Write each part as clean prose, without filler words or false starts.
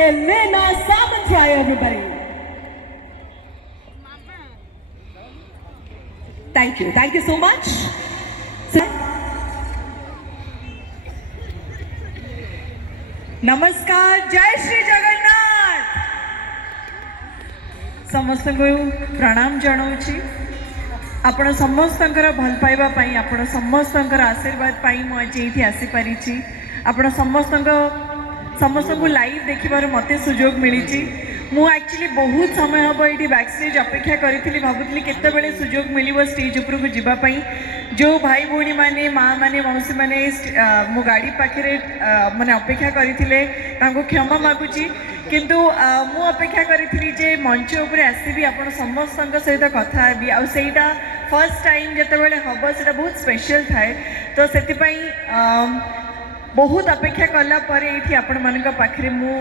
Elena Samantrai, everybody. Thank you so much. नमस्कार, जय श्री जगन्नाथ। समस्त को प्रणाम जनाऊँगी। आपण समस्त भल पाइबा पाई, आपण समस्त आशीर्वाद पाई मुझे आसीपारी। आपण समस्त को लाइव देखिबार मते सुजोग मिली। मु एक्चुअली बहुत समय हम ये बैक स्टेज अपेक्षा करी, भावुली केतबेले सुजोग मिल स्टेज उपरकू जावाई। जो भाई भौणी मैंने माँ मैंने मौसी मैंने मो गाड़ी पाखे मैंने अपेक्षा करते क्षमा मागुची, किंतु मु अपेक्षा करी जे मंच उपर आसबि आपण समस्त सहित कथा हेबी आ सेटा फर्स्ट टाइम जितेबाला हम से बहुत स्पेशल थाए। तो से बहुत अपेक्षा कलापर ये आपण मान पाखे मु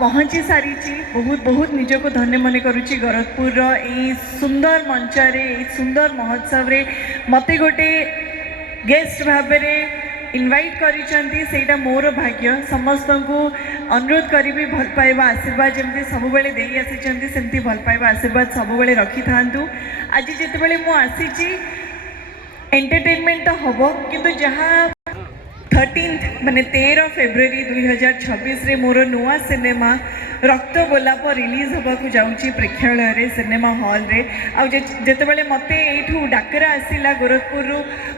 पहुँची सारी। बहुत बहुत निजक धन्य मन करुच्ची गोरखपुर ये सुंदर मंचरे सुंदर महोत्सव रे मते गोटे गेस्ट भाव इनवाइट करा मोर भाग्य। समस्त को अनुरोध करी भल पाइबा आशीर्वाद जमी सब बेले दे आसी सेमती भल पाइबा आशीर्वाद सब बेले रखी था। आज जितेबाला मु आसी एंटरटेनमेंट तो हम किंतु जहाँ 13 माने 13 फेब्रुआरी 2026 रे मोर नुआ सिनेमा रक्त गोलाप रिलीज होबाकू जाउची प्रेक्षालय रे सिनेमा हॉल रे। आ जेतेबेले मते एठू डाकरा आसिला गोरखपुर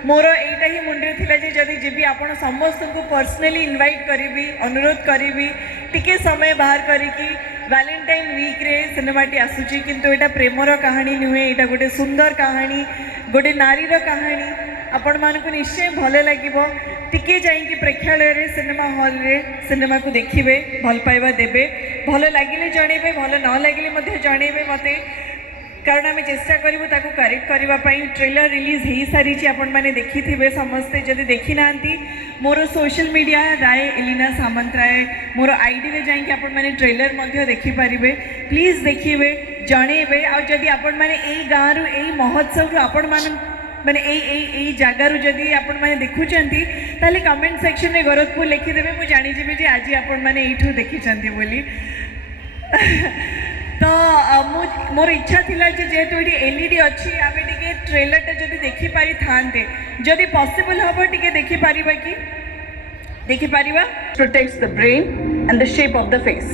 मोर एटा ही मुंडे थिला जे जदी जेबी आपण समस्त को पर्सनली इनवाइट करिवि, अनुरोध करिवि टिके समय बाहर करिकि वैलेंटाइन वीक रे सिनेमाटी आसुची। किंतु एटा प्रेमर कहानी नुहे, एटा गोटे सुंदर कहानी, गोटे नारीर कहानी। आपण मानकु निश्चय भल लागिबो। टिके जाइए प्रेक्षालय रे सिनेमा हॉल रे सिनेमा को देखिए, भल पाइबा देबे, भल लगिले जणेबे, भल न लगिले मध्य जणेबे मते, कारण आम चेष्टा करूँ ताको करेक्ट करने। ट्रेलर रिलीज हो सारी आपण मैंने देखी थे समस्ते, जदि देखी ना मोर सोशल मीडिया राय एलिना सामंतराय मोर आईडी रे जाइए आपण मैंने ट्रेलर मध्य देखिपारे। प्लीज देखिए, जणेबे। आ जदि आपण मैंने यही गाँव रु यही महोत्सव रु आपण माने यही जगार जदि आपण मैंने देखुंती ताले कमेंट सेक्शन में गोरखपुर लिखिदेवे, मुझे जानीजी जे आज आपण मैंने यू देखी बोली। तो मोर इच्छा थिला जे जेहेतु ये एलईडी अच्छी आम टे ट्रेलरटा जदि देखिपारि थांते, जदि पॉसिबल हम टे देखिपार कि देखिपार। Protects the brain and the shape of the face.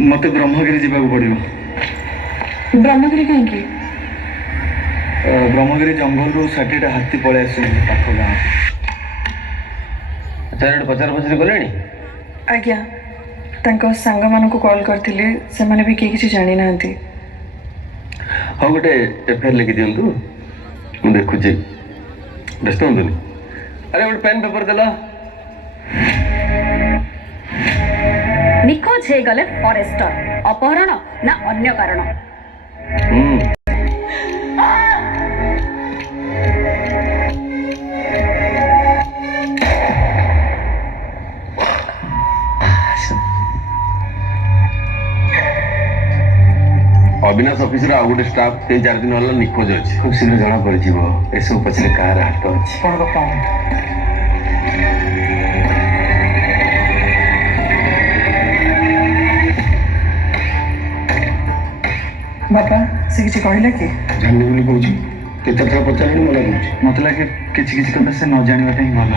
मत ब्रह्मगिरी जावाक पड़ो। ब्रह्मगिरी कहीं? ब्रह्मगिरी जंगल रू 60टा हाथी पलि आस पाख गाँव। चार पचार पचर गले आज्ञा सांग मान कॉल करते से भी किसी जानी ना। हाँ गोटे एफआईआर लिखि दिंतु, मुझे देखुची। व्यस्त हूँ। अरे गोटे पेन पेपर देला। निखोज हो गले फॉरेस्टर, अपहरण ना अन्य कारण? अविनाश ऑफिस आ गोटे स्टाफ 3-4 दिन है निखोज अच्छे। खूब शीघ्र जना पड़ एसबू पछे कार हाथ अच्छे। बापा से किसी कहला कि जाननी बोली कहूँ केत पचार मना कर मत लगे किसी कथा से न जाना भल।